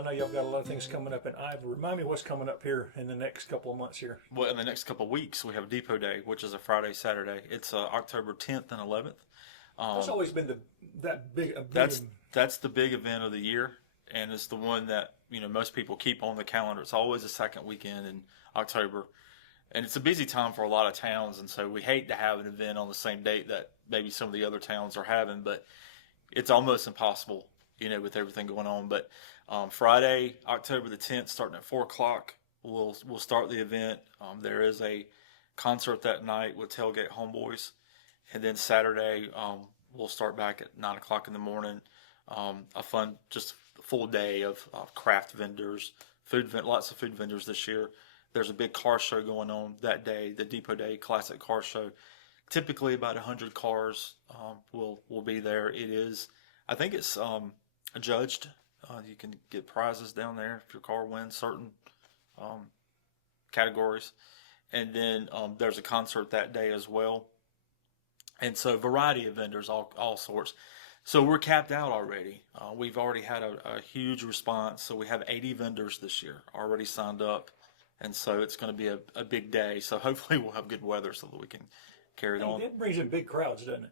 I know y'all got a lot of things coming up in Iva. Remind me what's coming up here in the next couple of months here. Well, in the next couple of weeks, we have Depot Day, which is a Friday, Saturday. It's October 10th and 11th. That's always been that big a big. That's the big event of the year, and it's the one that most people keep on the calendar. It's always the second weekend in October, and it's a busy time for a lot of towns. And so we hate to have an event on the same date that maybe some of the other towns are having, but it's almost impossible, with everything going on. But Friday, October the 10th, starting at 4 o'clock, we'll start the event. There is a concert that night with Tailgate Homeboys, and then Saturday we'll start back at 9 o'clock in the morning. A fun, just full day of craft vendors, lots of food vendors this year. There's a big car show going on that day, the Depot Day Classic Car Show. Typically about 100 cars will be there. It is, I think it's judged. You can get prizes down there if your car wins certain categories. And then there's a concert that day as well. And so variety of vendors, all sorts. So we're capped out already. We've already had a huge response. So we have 80 vendors this year already signed up. And so it's going to be a big day. So hopefully we'll have good weather so that we can carry it on. It brings in big crowds, doesn't it?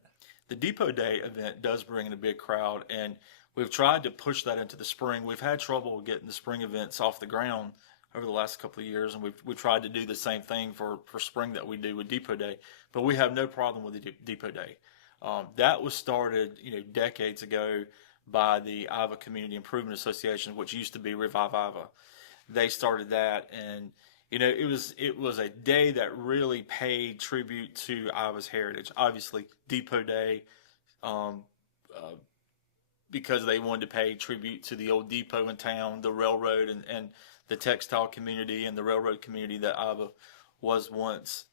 The Depot Day event does bring in a big crowd, and we've tried to push that into the spring. We've had trouble getting the spring events off the ground over the last couple of years, and we've tried to do the same thing for spring that we do with Depot Day, but we have no problem with the Depot Day. That was started, decades ago by the Iva Community Improvement Association, which used to be Revive Iva. They started that, and it was a day that really paid tribute to Iva's heritage. Obviously, Depot Day, because they wanted to pay tribute to the old depot in town, the railroad, and the textile community and the railroad community that Iva was once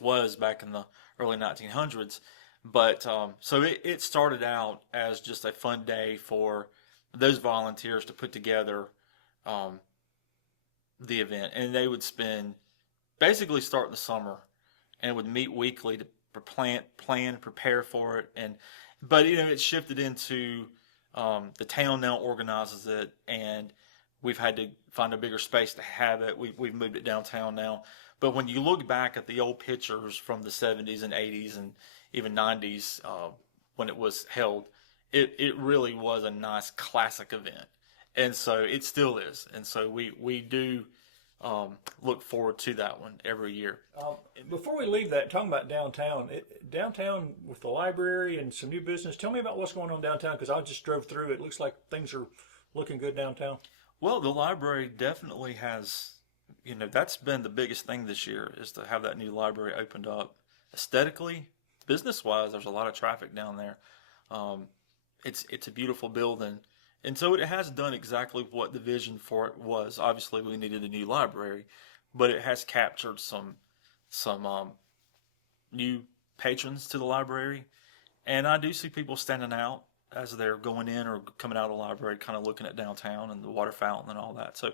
was back in the early 1900s. But so it started out as just a fun day for those volunteers to put together the event, and they would basically start in the summer and would meet weekly to plan, prepare for it. But it shifted into the town now organizes it, and we've had to find a bigger space to have it. We've moved it downtown now. But when you look back at the old pictures from the 70s and 80s and even 90s when it was held, it really was a nice classic event. And so it still is. And so we do look forward to that one every year. Before we leave that, talking about downtown, downtown with the library and some new business, tell me about what's going on downtown, because I just drove through. It looks like things are looking good downtown. Well, the library definitely has, that's been the biggest thing this year, is to have that new library opened up. Aesthetically, business-wise, there's a lot of traffic down there. It's a beautiful building. And so it has done exactly what the vision for it was. Obviously, we needed a new library, but it has captured some new patrons to the library. And I do see people standing out as they're going in or coming out of the library, kind of looking at downtown and the water fountain and all that. So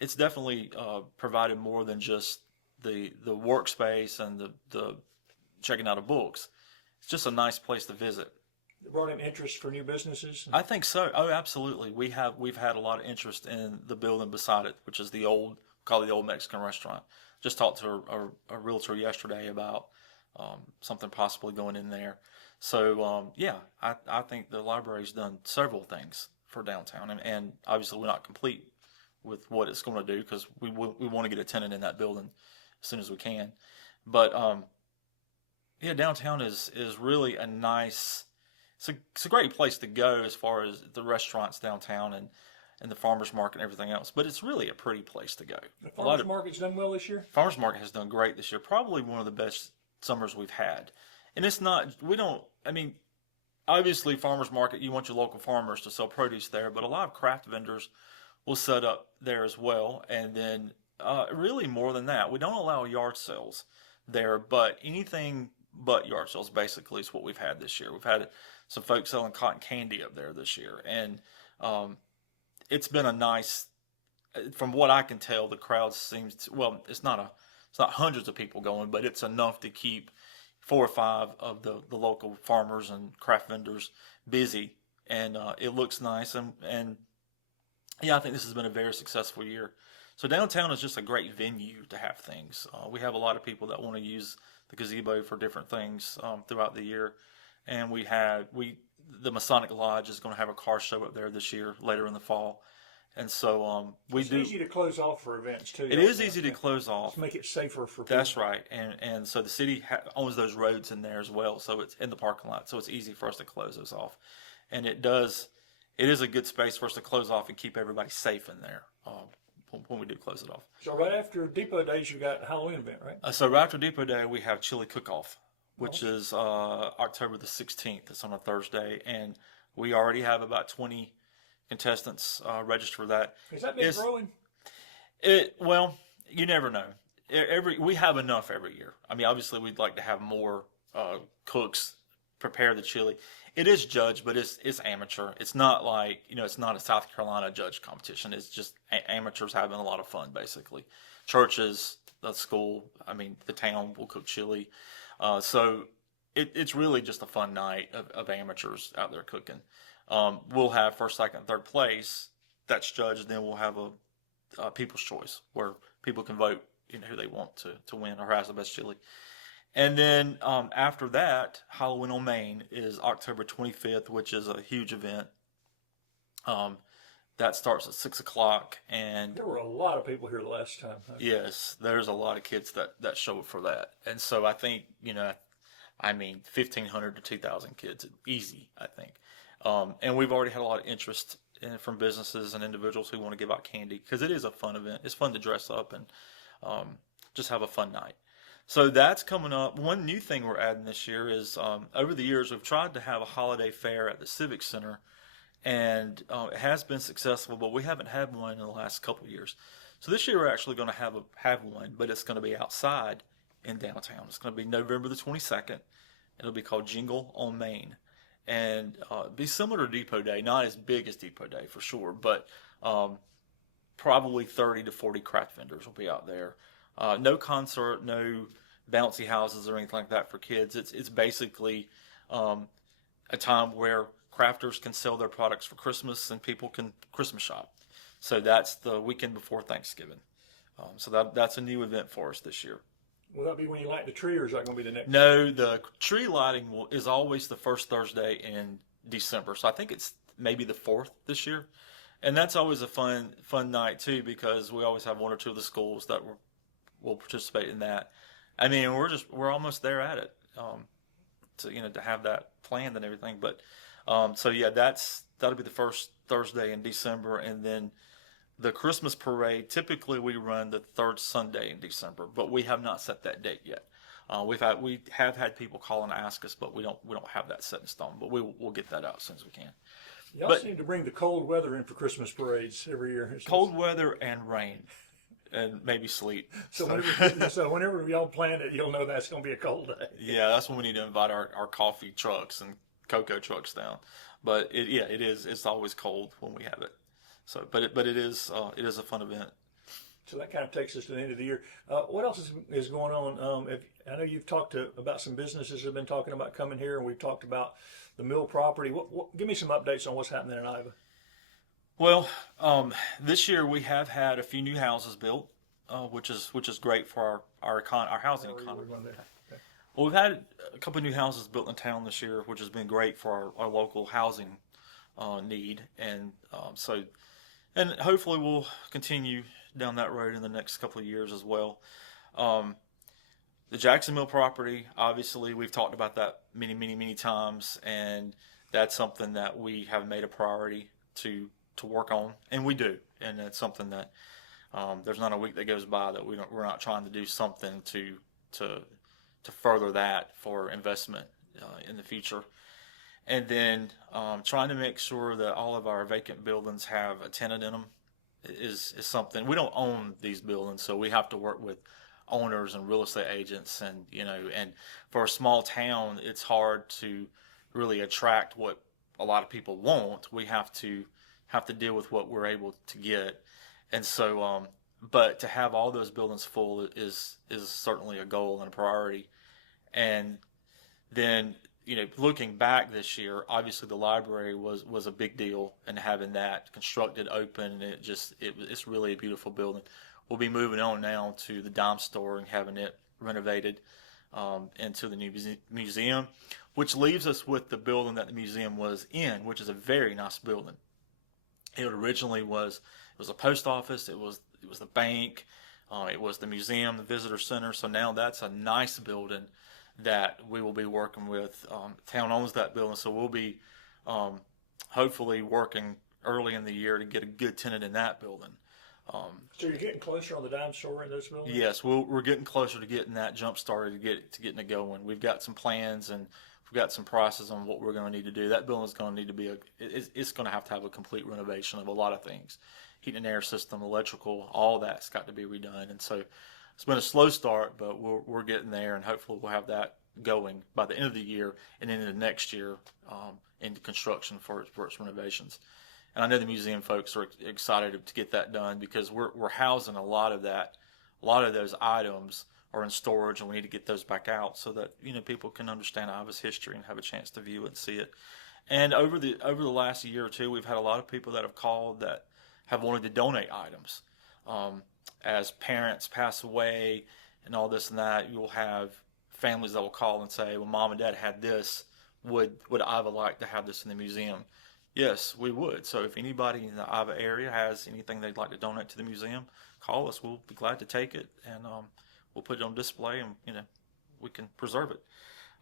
it's definitely provided more than just the workspace and the checking out of books. It's just a nice place to visit. Brought in interest for new businesses? I think so. Oh, absolutely. We've had a lot of interest in the building beside it, which is the old Mexican restaurant. Just talked to a realtor yesterday about something possibly going in there. So I think the library's done several things for downtown, and obviously we're not complete with what it's going to do, because we want to get a tenant in that building as soon as we can. But downtown is really a nice. It's a great place to go as far as the restaurants downtown and the farmers market and everything else. But it's really a pretty place to go. The farmers market's done well this year? Farmers market has done great this year. Probably one of the best summers we've had. And it's not, obviously farmers market, you want your local farmers to sell produce there, but a lot of craft vendors will set up there as well. And then really more than that, we don't allow yard sales there, but anything but yard sales basically is what we've had this year. We've had some folks selling cotton candy up there this year, and it's been a nice. From what I can tell, the crowd seems to, it's not hundreds of people going, but it's enough to keep 4 or 5 of the local farmers and craft vendors busy, and it looks nice, and Yeah, I think this has been a very successful year. So downtown is just a great venue to have things. We have a lot of people that want to use the gazebo for different things throughout the year, and the Masonic Lodge is going to have a car show up there this year later in the fall, and so we It's do. easy to close off for events too. It is easy to close off. Let's make it safer for people. That's right, and so the city owns those roads in there as well, so it's in the parking lot, so it's easy for us to close those off, and it does. It is a good space for us to close off and keep everybody safe in there when we do close it off. So right after Depot Days, you got a Halloween event, right? So right after Depot Day, we have Chili Cook-Off, which is October the 16th. It's on a Thursday, and we already have about 20 contestants registered for that. Has that been growing? Well, you never know. We have enough every year. I mean, obviously, we'd like to have more cooks prepare the chili. It is judged, but it's amateur. It's not like, it's not a South Carolina judge competition. It's just amateurs having a lot of fun, basically. Churches, the school, the town will cook chili. So it's really just a fun night of amateurs out there cooking. We'll have first, second, third place. That's judged. Then we'll have a People's Choice where people can vote, who they want to win or who has the best chili. And then after that, Halloween on Main is October 25th, which is a huge event. That starts at 6 o'clock. And there were a lot of people here the last time. Huh? Yes, there's a lot of kids that show up for that. And so I think, 1,500 to 2,000 kids, easy, I think. And we've already had a lot of interest from businesses and individuals who want to give out candy because it is a fun event. It's fun to dress up and just have a fun night. So that's coming up. One new thing we're adding this year is over the years we've tried to have a holiday fair at the Civic Center, and it has been successful, but we haven't had one in the last couple of years. So this year we're actually going to have one, but it's going to be outside in downtown. It's going to be November the 22nd. It'll be called Jingle on Main, and be similar to Depot Day, not as big as Depot Day for sure, but probably 30 to 40 craft vendors will be out there. No concert, no bouncy houses or anything like that for kids. It's basically a time where crafters can sell their products for Christmas and people can Christmas shop. So that's the weekend before Thanksgiving. So that's a new event for us this year. Will that be when you light the tree, or is that going to be the next? No, the tree lighting is always the first Thursday in December. So I think it's maybe the 4th this year. And that's always a fun night too, because we always have one or two of the schools that will participate in that. We're almost there at it, to have that planned and everything. But so yeah, that'll be the first Thursday in December, and then the Christmas parade. Typically, we run the third Sunday in December, but we have not set that date yet. We have had people call and ask us, but we don't have that set in stone. But we'll get that out as soon as we can. Y'all seem to bring the cold weather in for Christmas parades every year. Cold weather and rain. And maybe sleet. So whenever y'all plan it, you'll know that's going to be a cold day. Yeah, that's when we need to invite our coffee trucks and cocoa trucks down. But it is. It's always cold when we have it. So, but it is a fun event. So that kind of takes us to the end of the year. What else is going on? I know you've talked about some businesses that have been talking about coming here, and we've talked about the mill property. Give me some updates on what's happening in Iva. Well, this year we have had a few new houses built, which is great for our housing economy. Okay. Well, we've had a couple of new houses built in town this year, which has been great for our local housing need, and and hopefully we'll continue down that road in the next couple of years as well. The Jackson Mill property, obviously, we've talked about that many times, and that's something that we have made a priority to work on, and we do, and it's something that there's not a week that goes by that we're not trying to do something to further that for investment in the future. And then trying to make sure that all of our vacant buildings have a tenant in them is something. We don't own these buildings, so we have to work with owners and real estate agents, and and for a small town, it's hard to really attract what a lot of people want. We have to deal with what we're able to get, and so but to have all those buildings full is certainly a goal and a priority. And then looking back this year, obviously the library was a big deal, and having that constructed, open, and it's really a beautiful building. We'll be moving on now to the dime store and having it renovated into the new museum, which leaves us with the building that the museum was in, which is a very nice building. It originally was a post office. It was the bank. It was the museum, the visitor center. So now that's a nice building that we will be working with. Town owns that building, so we'll be hopefully working early in the year to get a good tenant in that building. So you're getting closer on the dime store in those buildings? Yes, we're getting closer to getting that jump started, to getting it going. We've got some plans and we've got some prices on what we're going to need to do. That building's going to need to be it's going to have a complete renovation of a lot of things. Heat and air system, electrical, all that's got to be redone. And so it's been a slow start, but we're getting there, and hopefully we'll have that going by the end of the year and into next year into construction for its renovations. And I know the museum folks are excited to get that done because we're housing a lot of that. A lot of those items are in storage, and we need to get those back out so that people can understand Iva's history and have a chance to view it and see it. And over the last year or two, we've had a lot of people that have called that have wanted to donate items. As parents pass away and all this and that, you'll have families that will call and say, well, Mom and Dad had this. Would Iva like to have this in the museum? Yes, we would. So if anybody in the Iva area has anything they'd like to donate to the museum, call us. We'll be glad to take it, and we'll put it on display, and we can preserve it.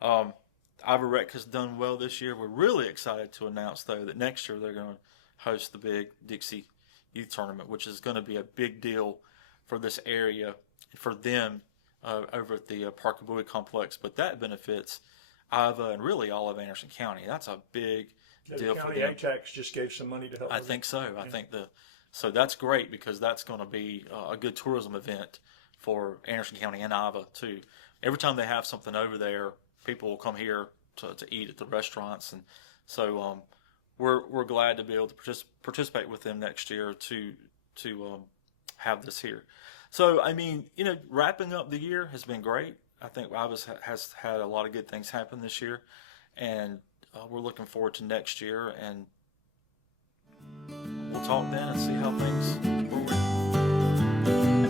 Iva Rec has done well this year. We're really excited to announce, though, that next year they're going to host the big Dixie Youth Tournament, which is going to be a big deal for this area, for them over at the Parker Bowie complex. But that benefits Iva and really all of Anderson County. That's a big deal for them. The county ATAX just gave some money to help. I think so. Yeah. I think so that's great because that's going to be a good tourism event for Anderson County and Iva too. Every time they have something over there, people will come here to eat at the restaurants, and so we're glad to be able to participate with them next year to have this here. So I mean, wrapping up the year has been great. I think Iva has had a lot of good things happen this year, and we're looking forward to next year, and we'll talk then and see how things forward.